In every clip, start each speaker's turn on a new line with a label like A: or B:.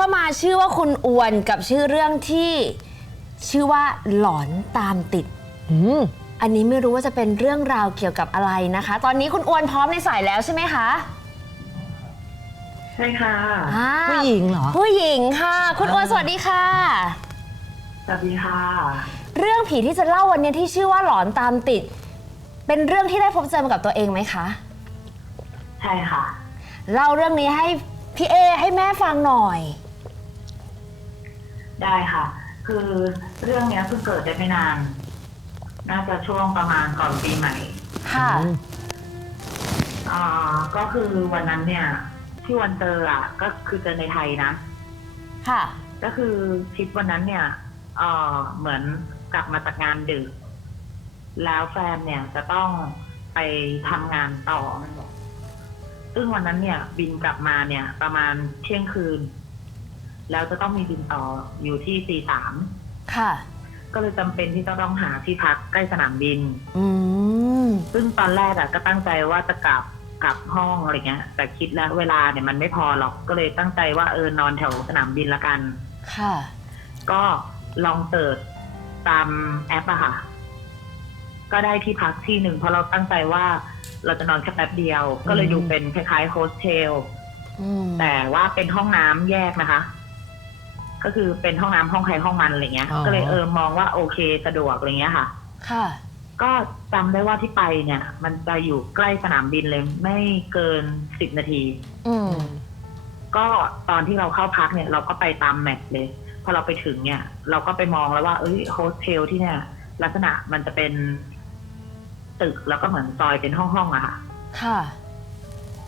A: ก็มาชื่อว่าคุณอวนกับชื่อเรื่องที่ชื่อว่าหลอนตามติด
B: อืม
A: อันนี้ไม่รู้ว่าจะเป็นเรื่องราวเกี่ยวกับอะไรนะคะ ตอนนี้คุณอวนพร้อมในสายแล้วใช่ไหมคะ
C: ใช่ค่ะ
A: อ่า
B: ผู้หญิงเหรอ
A: ผู้หญิงค่ะ คุณอวนสวัสดีค่ะ
C: สวัสดีค่ะ
A: เรื่องผีที่จะเล่าวันนี้ที่ชื่อว่าหลอนตามติด เป็นเรื่องที่ได้พบเจอมากับตัวเองไหมคะ
C: ใช่ค่ะ
A: เล่าเรื่องนี้ให้พี่เอให้แม่ฟังหน่อย
C: ได้ค่ะ คือเรื่องเนี้ยเพิ่งเกิดได้ไม่นาน น่าจะช่วงประมาณก่อนปีใหม่
A: ค่ะ
B: อืม
C: อ่าก็คือวันนั้นเนี่ย ที่วันเจออะ ก็คือเจอในไทยนะ
A: ค่ะ
C: ก็คือทริปวันนั้นเนี่ยเอ่อเหมือนกลับมาจากงานดึก แล้วแฟนเนี่ยจะต้องไปทำงานต่อ ซึ่งวันนั้นเนี่ย บินกลับมาเนี่ย ประมาณเที่ยงคืน แล้วจะต้องมีบินต่ออยู่ที่ตีสาม
A: ค่ะ
C: ก็เลยจำเป็นที่จะต้องหาที่พักใกล้สนามบิน
A: อืม
C: ซึ่งตอนแรกอะก็ตั้งใจว่าจะกลับกลับห้องอะไรเงี้ย แต่คิดแล้วเวลาเนี่ยมันไม่พอหรอกก็เลยตั้งใจว่าเออนอนแถวสนามบินละกัน
A: ค่ะ
C: ก็ลองเสิร์ชตามแอปอะค่ะ ก็ได้ที่พักที่หนึ่งเพราะเราตั้งใจว่าเราจะนอนแค่แป๊บเดียว ก็เลยดูเป็นคล้ายๆโฮสเทล
A: อืม
C: แต่ว่าเป็นห้องน้ำแยกนะคะ ก็คือเป็นห้องน้ำห้องใครห้องมันอะไรเงี้ย
B: อ๋อ
C: ก็เลยเออมองว่าโอเคสะดวกอะไรเงี้ยค่ะ
A: ค่ะ
C: ก็จำได้ว่าที่ไปเนี่ย มันจะอยู่ใกล้สนามบินเลยไม่เกินสิบนาที
A: อืม
C: ก็ตอนที่เราเข้าพักเนี่ย เราก็ไปตามแมปเลย พอเราไปถึงเนี่ย เราก็ไปมองแล้วว่า เอ้ยโฮสเทลที่เนี่ย ลักษณะมันจะเป็นตึกแล้วก็เหมือนซอยเป็นห้องๆอะค่ะ
A: ค่ะ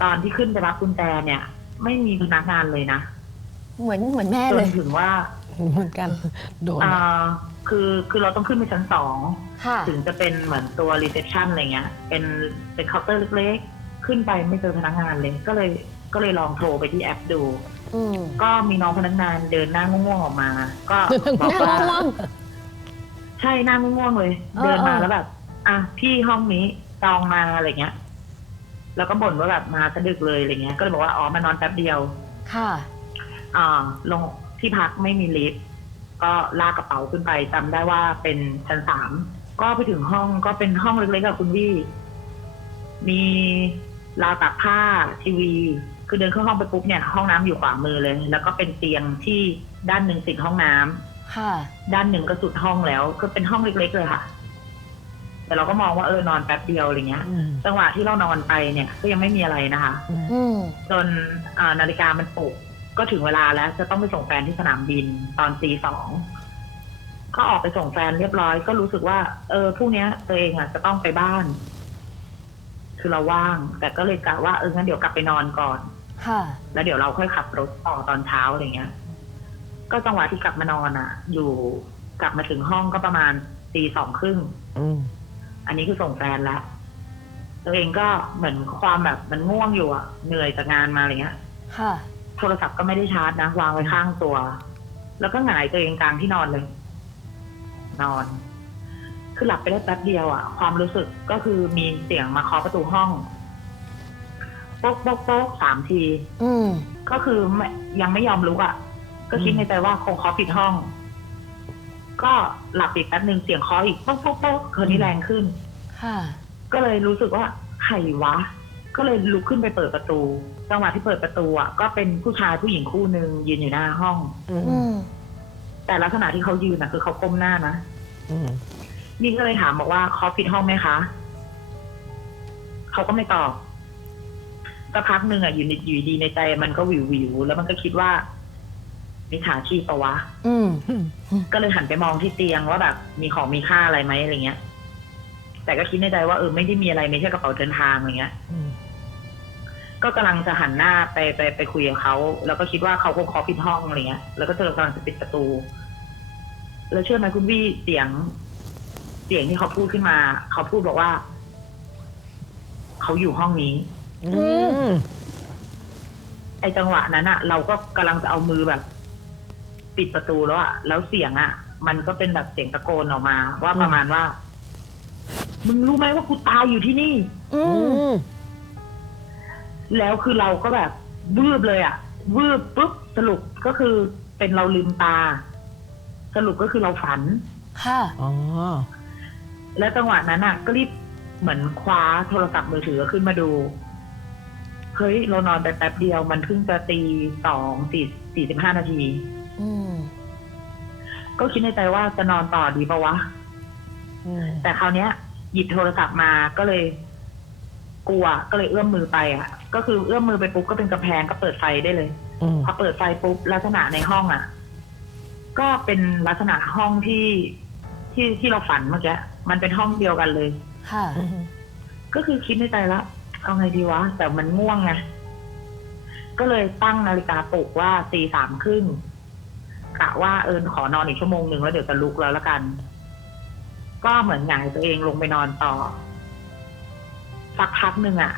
C: ตอนที่ขึ้นไปรับกุญแจเนี่ย ไม่มีพนักงานเลยนะ
A: เหมือนเหมือนแม่
C: จ
A: เล
C: น
A: ย
C: ถึงว่า
B: เหมือนกันโดน
C: อ่าคือคือเราต้องขึ้นไปชั้นสอง
A: ค่ะ
C: ถึงจะเป็นเหมือนตัวรีเซพชันอะไรเงี้ย เป็นเป็นเคาน์เตอร์เล็กๆ ขึ้นไปไม่เจอพนักงานเลย ก็เลยก็เลยลองโทรไปที่แอปดู
A: อืม
C: ก็มีน้องพนักงานเดินหน้าง่วงๆออกมา ก็บ
A: ห
C: อก
A: น้า
C: ว่า
A: ง่วง
C: ใช่หน้าง่วงๆเลย
A: เออ
C: เดินมา
A: เออ
C: แล้วแบบ อะพี่ห้องนี้จองมาอะไรเงี้ย แล้วก็บ่นว่าแบบมาสะดึกเลยอะไรเงี้ย ก็เลยบอกว่าอ๋อมานอนแป๊บเดียว
A: ค่ะ
C: อ่าลงที่พักไม่มีลิฟต์ก็ลากกระเป๋าขึ้นไปจำได้ว่าเป็นชั้นสามก็ไปถึงห้องก็เป็นห้องเล็กๆกับคุณวี่มีราวตากผ้าทีวี คือเดินเข้าห้องไปปุ๊บเนี่ยห้องน้ำอยู่ขวามือเลย แล้วก็เป็นเตียงที่ด้านหนึ่งติดห้องน้ำ
A: ค่ะ
C: ด้านหนึ่งก็สุดห้องแล้วคือเป็นห้องเล็ก ๆ เลยค่ะ แต่เราก็มองว่าเออนอนแป๊บเดียวอะไรเงี้ย
B: อืม
C: จังหวะที่เรานอนไปเนี่ย ก็ยังไม่มีอะไรนะคะ
A: อืม
C: จนอ่านาฬิกามันปลุก ก็ถึงเวลาแล้วจะต้องไปส่งแฟนที่สนามบินตอนตีสองก็ออกไปส่งแฟนเรียบร้อย ก็รู้สึกว่า เออพรุ่งเนี้ยตัวเองอะจะต้องไปบ้าน คือเราว่าง แต่ก็เลยกะว่าเอองั้นเดี๋ยวกลับไปนอนก่อน
A: ค่ะ
C: แล้วเดี๋ยวเราค่อยขับรถต่อตอนเช้าอะไรเงี้ย ก็จังหวะที่กลับมานอนอะ อยู่กลับมาถึงห้องก็ประมาณตีสองครึ่ง
B: อืม
C: อันนี้คือส่งแฟนแล้วตัวเองก็เหมือนความแบบมันง่วงอยู่อะเหนื่อยจากงานมาอะไรเงี้ย
A: ค่ะ
C: โทรศัพท์ก็ไม่ได้ชาร์จนะวางไว้ข้างตัว แล้วก็หงายตัวเองกลางที่นอนเลย นอน คือหลับไปได้แป๊บเดียวอะความรู้สึกก็คือมีเสียงมาเคาะประตูห้องโป๊กโป๊กโป๊กสามที
A: อืม
C: ก็คือไม่ยังไม่ยอมลุกอะก็คิดในใจว่าคงเคาะผิดห้อง ก็หลับอีกแป๊บหนึ่งเสียงเคาะอีกโป๊กโป๊กโป๊กคืนนี้แรงขึ้น
A: ค่ะ
C: ก็เลยรู้สึกว่าใครวะ ก็เลยลุกขึ้นไปเปิดประตู จังหวะที่เปิดประตูอะก็เป็นผู้ชายผู้หญิงคู่หนึ่งยืนอยู่หน้าห้อง
B: อื
A: อื
B: ม
A: ม
C: แต่ลักษณะที่เขายืนอะ คือเขาก้มหน้านะ
B: อืม
C: นี่ก็เลยถามบอกว่าเขาปิดห้องไหมคะเขาก็ไม่ตอบสักพักหนึ่งอะอยู่ในอยู่ดีในใจมันก็วิววิวๆแล้วมันก็คิดว่ามิจฉาชีพปะวะ
A: อืม
C: ก็เลยหันไปมองที่เตียงว่าแบบมีของมีค่าอะไรไหมอะไรเงี้ย แต่ก็คิดในใจว่าเออไม่ได้มีอะไรไม่ใช่กระเป๋าเดินทางอะไรเงี้ย
B: อืม
C: ก็กำลังจะหันหน้าไปไปไปคุยกับเขาแล้วก็คิดว่าเขาคงเคาะปิดห้องอะไรเงี้ย แล้วก็เจอกำลังจะปิดประตู แล้วเชื่อไหมคุณวี่เสียง เสียงที่เขาพูดขึ้นมา เขาพูดบอกว่า เขาอยู่ห้องนี้
B: อืม
C: ไอ้จังหวะนั้นอะเราก็กำลังจะเอามือแบบ ปิดประตูแล้วอะแล้วเสียงอะมันก็เป็นแบบเสียงตะโกนออกมา ว่าประมาณว่า มึงรู้ไหมว่ากูตายอยู่ที่นี่
A: อื
B: อื
A: ม
B: ม
C: แล้วคือเราก็แบบวืบเลยอะวืบปุ๊บสรุปก็คือเป็นเราลืมตา สรุปก็คือเราฝัน
A: ค่ะ
B: อ๋อ
C: แล้วจังหวะนั้นอะก็รีบเหมือนคว้าโทรศัพท์มือถือขึ้นมาดู เฮ้ย เรานอนไปแป๊บเดียว มันเพิ่งจะตีสองสี่สี่สิบห้านาที
A: อืม
C: ก็คิดในใจว่าจะนอนต่อดีปะวะ
B: อืม
C: แต่คราวเนี้ย หยิบโทรศัพท์มาก็เลย กลัวก็เลยเอื้อมมือไปอะ ก็คือเอื้อมมือไปปุ๊บก็เป็นกระแพงก็เปิดไฟได้เลย
B: อืม
C: พอเปิดไฟปุ๊บลักษณะในห้องอะ ก็เป็นลักษณะห้องที่ที่ที่เราฝันเมื่อกี้มันเป็นห้องเดียวกันเลย
A: ค่ะ
B: อืม
C: ก็คือคิดในใจแล้วเอาไงดีวะ แต่มันง่วงไงก็เลยตั้งนาฬิกาปลุกว่าตีสามครึ่งกะว่าเอิญขอนอนอีกชั่วโมงหนึ่งแล้วเดี๋ยวจะลุกแล้วละกัน ก็เหมือนหงายตัวเองลงไปนอนต่อ สักพักหนึ่งอะ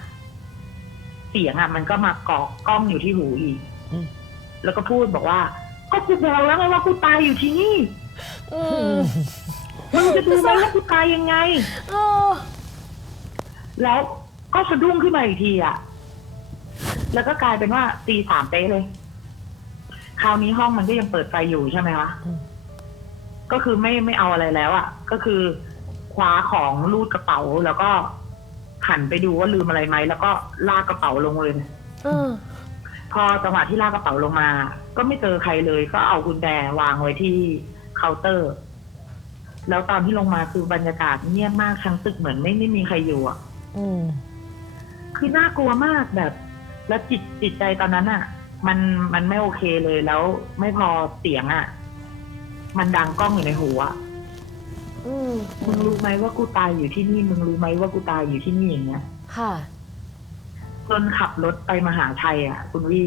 C: เสียงอะมันก็มาเกาะกล้องอยู่ที่หูอีก
B: อืม
C: แล้วก็พูดบอกว่า ก็กูบอกแล้วไงว่ากูตายอยู่ที่นี่
A: อืม
C: มึงจะดูไหมว่ากูตายยังไง
A: เออ
C: แล้วก็สะดุ้งขึ้นมาอีกทีอะแล้วก็กลายเป็นว่าตีสามเป๊ะเลย คราวนี้ห้องมันก็ยังเปิดไฟอยู่ใช่ไหมคะ
B: อืม
C: ก็คือไม่ไม่เอาอะไรแล้วอะก็คือคว้าของรูดกระเป๋าแล้วก็ หันไปดูว่าลืมอะไรไหมแล้วก็ลากกระเป๋าลงเลย
A: อืม
C: พอจังหวะที่ลากกระเป๋าลงมา ก็ไม่เจอใครเลย ก็เอากุญแจวางไว้ที่เคาน์เตอร์ แล้วตอนที่ลงมาคือบรรยากาศเงียบมากทั้งตึกเหมือนไม่ไม่มีใครอยู่อะ
B: อืม
C: คือน่ากลัวมากแบบ แล้วจิตจิตใจตอนนั้นอะมันมันไม่โอเคเลยแล้วไม่พอเสียงอะมันดังกล้องอยู่ในหูอะ
A: อืม
C: มึงรู้ไหมว่ากูตายอยู่ที่นี่มึงรู้ไหมว่ากูตายอยู่ที่นี่อย่างเงี้ย
A: ค่ะ
C: จนขับรถไปมหาชัยอะคุณวี่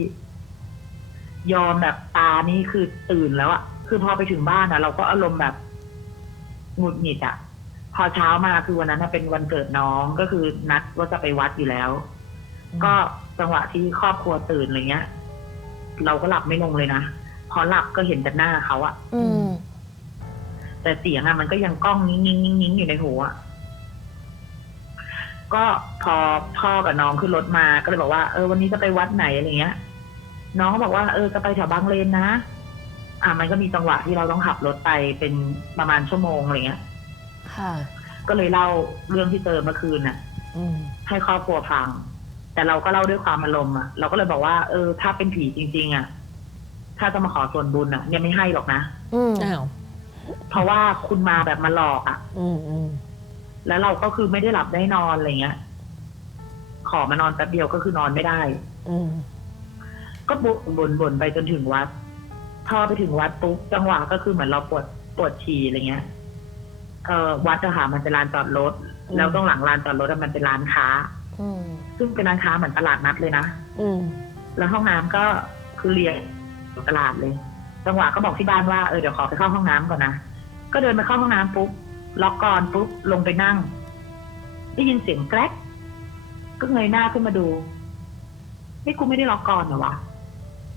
C: ยอมแบบตานี่คือตื่นแล้วอะคือพอไปถึงบ้านอะเราก็อารมณ์แบบหงุดหงิดอะพอเช้ามาคือวันนั้นน่ะเป็นวันเกิดน้องก็คือนัดว่าจะไปวัดอยู่แล้ว ก็จังหวะที่ครอบครัวตื่นอะไรเงี้ย เราก็หลับไม่ลงเลยนะพอหลับก็เห็นแต่หน้าเขาอะ
A: อืม
C: แต่เสียงอะมันก็ยังก้องงิ้งงิ้งงิ้งงิ้งอยู่ในหัวอะก็พอพ่อกับน้องขึ้นรถมาก็เลยบอกว่าเออวันนี้จะไปวัดไหนอะไรเงี้ย น้องก็บอกว่าเออจะไปแถวบางเลนนะ อ่ามันก็มีจังหวะที่เราต้องขับรถไปเป็นประมาณชั่วโมงอะไรเงี้ย
A: ค่ะ
C: ก็เลยเล่าเรื่องที่เจอเมื่อคืนน่ะ
B: อืม
C: ให้ครอบครัวฟัง แต่เราก็เล่าด้วยความอารมณ์อะเราก็เลยบอกว่าเออถ้าเป็นผีจริง ๆ อะ ถ้าจะมาขอส่วนบุญอะยังไม่ให้หรอกนะ
A: อืม
B: อ้าว
C: เพราะว่าคุณมาแบบมาหลอกอะ
B: อืมอืม
C: แล้วเราก็คือไม่ได้หลับได้นอนอะไรเงี้ย ขอมานอนแป๊บเดียวก็คือนอนไม่ได้
B: อืม
C: ก็บ่นบ่นบ่นไปจนถึงวัด พอไปถึงวัดปุ๊บจังหวะก็คือเหมือนเราปวดปวดฉี่อะไรเงี้ย เออวัดอะค่ะมันเป็นลานจอดรถ แล้วตรงหลังลานจอดรถอะมันเป็นร้านค้า
A: อืม
C: ซึ่งเป็นร้านค้าเหมือนตลาดนัดเลยนะ
B: อืม
C: แล้วห้องน้ำก็คือเรียงอยู่ตลาดเลย จังหวะก็บอกที่บ้านว่าเออเดี๋ยวขอไปเข้าห้องน้ำก่อนนะ ก็เดินไปเข้าห้องน้ำปุ๊บล็อกกรอนปุ๊บลงไปนั่ง ได้ยินเสียงแกรกก็เงยหน้าขึ้นมาดูนี่กูไม่ได้ล็อกกรอนเหรอวะ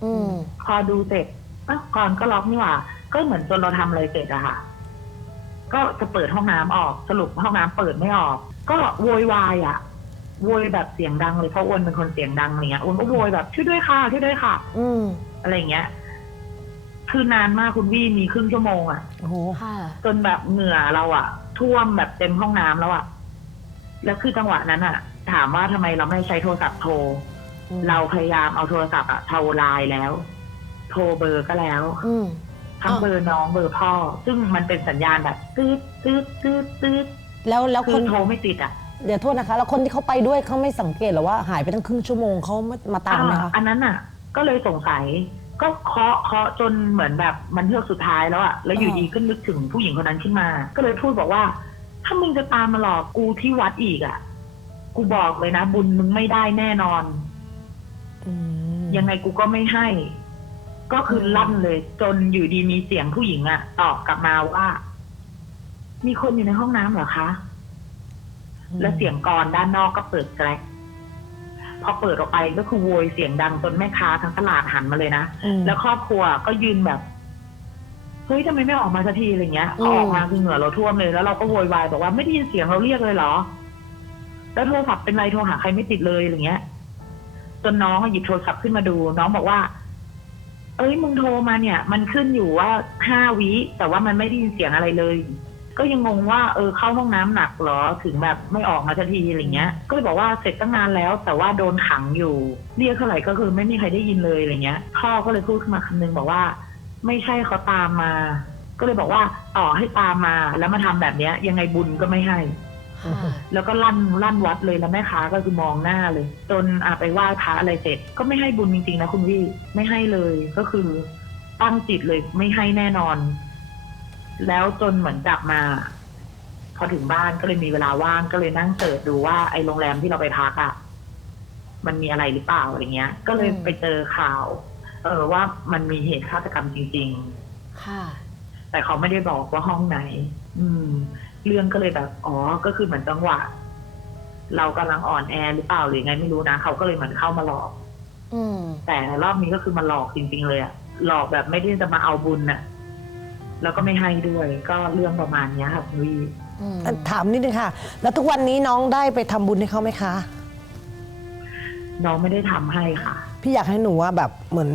A: อืม
C: พอดูเสร็จอ้าวกรอนก็ล็อกนี่หว่า ก็เหมือนจนเราทำอะไรเสร็จอะค่ะ ก็จะเปิดห้องน้ำออกสรุปห้องน้ำเปิดไม่ออก ก็โวยวายอะโวยแบบเสียงดังเลยเพราะอ้วนเป็นคนเสียงดังอะไรเงี้ยอ้วนก็โวยแบบช่วยด้วยค่ะช่วยด้วยค่ะ
A: อืม
C: อะไรอย่างเงี้ย คือนานมากคุณวี่มีครึ่งชั่วโมงอะ
B: โอ้โห
A: ค่ะ
C: จนแบบเหงื่อเราอะท่วมแบบเต็มห้องน้ำแล้วอะแล้วคือจังหวะนั้นอะถามว่าทำไมเราไม่ใช้โทรศัพท์โทร
B: อืม
C: เราพยายามเอาโทรศัพท์อะโทรไลน์แล้ว โทรเบอร์ก็แล้ว
A: อืม
C: ทั้งเบอร์น้องเบอร์พ่อ ซึ่งมันเป็นสัญญาณแบบตืดตืดตืดตืด
B: แล้วแล้ว
C: คื
B: ค
C: อนโทรไม่ติดอะ
B: เดี๋ยวโทษนะคะ แล้วคนที่เขาไปด้วยเขาไม่สังเกตเหรอว่าหายไปตั้งครึ่งชั่วโมงเขามามาตามไหมคะ
C: อ่อันนั้นอะก็เลยสงสัย ก็เคาะเคาะจนเหมือนแบบมันเทือกสุดท้ายแล้วอะแล้วอยู่ดีก็นึกถึงผู้หญิงคนนั้นขึ้นมา ก็เลยพูดบอกว่า ถ้ามึงจะตามมาหลอกกูที่วัดอีกอะกูบอกเลยนะ บุญมึงไม่ได้แน่นอน
B: อืม
C: ยังไงกูก็ไม่ให้ ก็คือลั่นเลย จนอยู่ดีมีเสียงผู้หญิงอะตอบกลับมาว่า มีคนอยู่ในห้องน้ำเหรอคะ และเสียงกรอนด้านนอกก็เปิดแกรก พอเปิดออกไปก็คือโวยเสียงดังจนแม่ค้าทั้งตลาดหันมาเลยนะ
B: อืม
C: แล้วครอบครัวก็ยืนแบบเฮ้ยทำไมไม่ออกมาสักทีอะไรเงี้ย
A: อื
C: พ
A: ม
C: อออกมาคือเหงื่อเราท่วมเลยแล้วเราก็โวยวายบอกว่าไม่ได้ยินเสียงเราเรียกเลยเหรอ แล้วโทรศัพท์เป็นไรโทรหาใครไม่ติดเลยอะไรเงี้ยจนน้องอะหยิบโทรศัพท์ขึ้นมาดู น้องบอกว่า เอ้ยมึงโทรมาเนี่ย มันขึ้นอยู่ว่าห้าวิแต่ว่ามันไม่ได้ยินเสียงอะไรเลย ก็ยังงงว่าเออเข้าห้องน้ำหนักเหรอถึงแบบไม่ออกมาสักทีอะไรเงี้ย ก็เลยบอกว่าเสร็จตั้งนานแล้ว แต่ว่าโดนขังอยู่ เรียกเท่าไหร่ก็คือไม่มีใครได้ยินเลยอะไรเงี้ย พ่อก็เลยพูดขึ้นมาคำนึงบอกว่า ไม่ใช่เขาตามมา ก็เลยบอกว่าต่อให้ตามมาแล้วมาทำแบบเนี้ย ยังไงบุญก็ไม่ให้แล้วก็ลั่นลั่นวัดเลยแล้วแม่ค้าก็คือมองหน้าเลย จนอ่าไปไหว้พระอะไรเสร็จ ก็ไม่ให้บุญจริงๆนะคุณพี่ไม่ให้เลยก็คือตั้งจิตเลยไม่ให้แน่นอน แล้วจนเหมือนกลับมาพอถึงบ้านก็เลยมีเวลาว่างก็เลยนั่งเสิร์ชดูว่าไอ้โรงแรมที่เราไปพักอะ่ะมันมีอะไรหรือเปล่าอะไรเงี้ย ก็เลย
A: อืม
C: ไปเจอข่าว เออว่ามันมีเหตุฆาตกรรมจริง ๆ
A: ค่ะ
C: แต่เขาไม่ได้บอกว่าห้องไหน อืม เรื่องก็เลยแบบ อ๋อ ก็คือเหมือนจังหวะ เรากำลังอ่อนแอหรือเปล่าหรือไงไม่รู้นะเขาก็เลยเหมือนเข้ามาหลอก
A: อืม
C: แต่รอบนี้ก็คือมาหลอกจริง ๆ เลยอะหลอกแบบไม่ได้จะมาเอาบุญน่ะ แล้วก็ไม่ให้ด้วย ก็เรื่องประมาณเนี้ยค่ะคุณวี
A: อืม
B: ถามนิดนึงค่ะ แล้วทุกวันนี้น้องได้ไปทำบุญให้เขาไหมคะ
C: น้องไม่ได้ทำให้ค่ะ
B: พี่อยากให้หนูว่าแบบเหมือน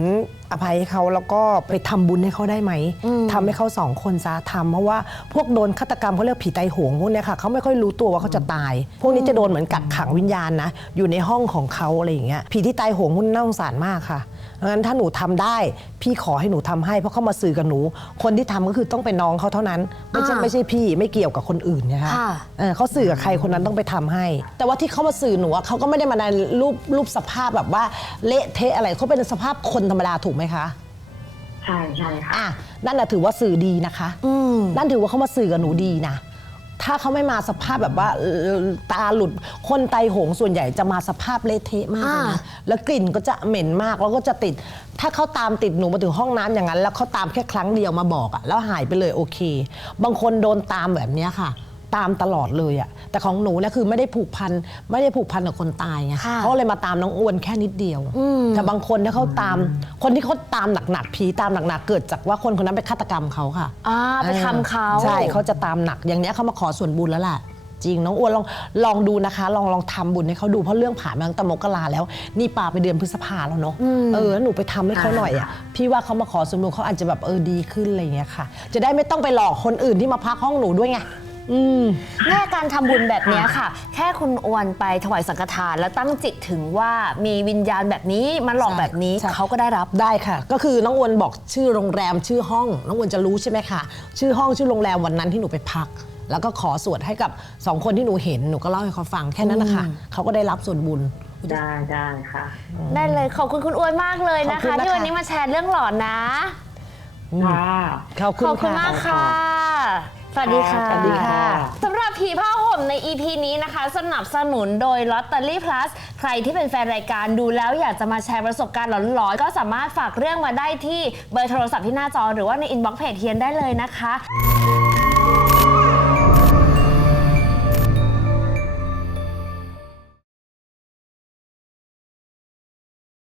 B: อภัยให้เขาแล้วก็ไปทำบุญให้เขาได้ไหม
A: อืม
B: ทำให้เขาสองคนซะทำเพราะว่าพวกโดนฆาตกรรมเขาเรียกผีไตโหงพวกเนี้ยค่ะเขาไม่ค่อยรู้ตัวว่าเขาจะตาย พวกนี้จะโดนเหมือนกักขังวิญญาณนะอยู่ในห้องของเขาอะไรอย่างเงี้ยผีที่ตายโหงพวกนี้น่าสงสารมากค่ะ ดังนั้นถ้าหนูทำได้ พี่ขอให้หนูทำให้ เพราะเขามาสื่อกับหนู คนที่ทำก็คือต้องเป็นน้องเขาเท่านั้น ไม่ใช่
A: อ่า
B: ไม่ใช่พี่ไม่เกี่ยวกับคนอื่นนะคะ
A: ค่ะ
B: เออเขาสื่อกับใครคนนั้นต้องไปทำให้ แต่ว่าที่เขามาสื่อหนูอะเขาก็ไม่ได้มาในรูปรูปสภาพแบบว่าเละเทะอะไรเขาเป็นสภาพคนธรรมดาถูกไหมคะ
C: ใช่ใช่ค่ะ
B: อะนั่นน่ะถือว่าสื่อดีนะคะ
A: อืม
B: นั่นถือว่าเขามาสื่อกับหนูดีนะ ถ้าเขาไม่มาสภาพแบบว่าเอ่อตาหลุดคนไตโหงส่วนใหญ่จะมาสภาพเละเทะมากเลย
A: อ่า
B: นะแล้วกลิ่นก็จะเหม็นมากแล้วก็จะติด ถ้าเขาตามติดหนูมาถึงห้องน้ำอย่างนั้น แล้วเขาตามแค่ครั้งเดียวมาบอกอะแล้วหายไปเลยโอเค บางคนโดนตามแบบเนี้ยค่ะ ตามตลอดเลยอะแต่ของหนูเนี่ยคือไม่ได้ผูกพันไม่ได้ผูกพันกับคนตายไง
A: ค่ะ
B: เขาเลยมาตามน้องอ้วนแค่นิดเดียว
A: อืม
B: แต่บางคนที่เขาตาม คนที่เขาตามหนักๆผีตามหนักๆเกิดจากว่าคนคนนั้นไปฆาตกรรมเขาค่ะ
A: อ่าไปทำเขา
B: ใช่เขาจะตามหนักอย่างเนี้ยเขามาขอส่วนบุญแล้วแหละจริงน้องอ้วนลองลองดูนะคะ ลองลองทำบุญให้เขาดูเพราะเรื่องผ่านมาตั้งแต่มกราแล้ว นี่ปาไปเดือนพฤษภาแล้วเนาะเออแล้วหนูไปทำให้เขาหน่อยอะพี่ว่าเขามาขอส่วนบุญเขาอาจจะแบบเออดีขึ้นอะไรอย่างเงี้ยค่ะ จะได้ไม่ต้องไปหลอกคนอื่นที่มาพักห้องหนูด้วยไง อืม
A: แม่การทำบุญแบบเนี้ยค่ะ แค่คุณอวนไปถวายสังฆทาน แล้วตั้งจิตถึงว่ามีวิญญาณแบบนี้มาหลอกแบบนี้
B: ใช่
A: เขาก็ได้รับ
B: ได้ค่ะ ก็คือน้องอวนบอกชื่อโรงแรมชื่อห้อง น้องอวนจะรู้ใช่ไหมคะชื่อห้องชื่อโรงแรมวันนั้นที่หนูไปพัก แล้วก็ขอสวดให้กับสองคนที่หนูเห็นหนูก็เล่าให้เขาฟังแค่นั้นนะคะเขาก็ได้รับส่วนบุญ
C: ได้ได้ค่ะ
A: ได้เลยขอบคุณคุณอวนมากเลยนะ
B: ขอบคุ
A: คะ
B: ณนะคะ
A: ที่วันนี้มาแชร์เรื่องหลอนนะ
C: ค่ะ
B: ขอบคุณ
A: ขอบคุณมากค่ะ สวัสดีค่ะ
B: สวัสดีค่ะ
A: สำหรับผีผ้าห่มใน EP นี้นะคะ สนับสนุนโดย Lottery Plus ใครที่เป็นแฟนรายการดูแล้วอยากจะมาแชร์ประสบการณ์หลอนๆ ก็สามารถฝากเรื่องมาได้ที่เบอร์โทรศัพท์ที่หน้าจอหรือว่าในอินบ็อกซ์เพจเฮียนได้เลยนะคะ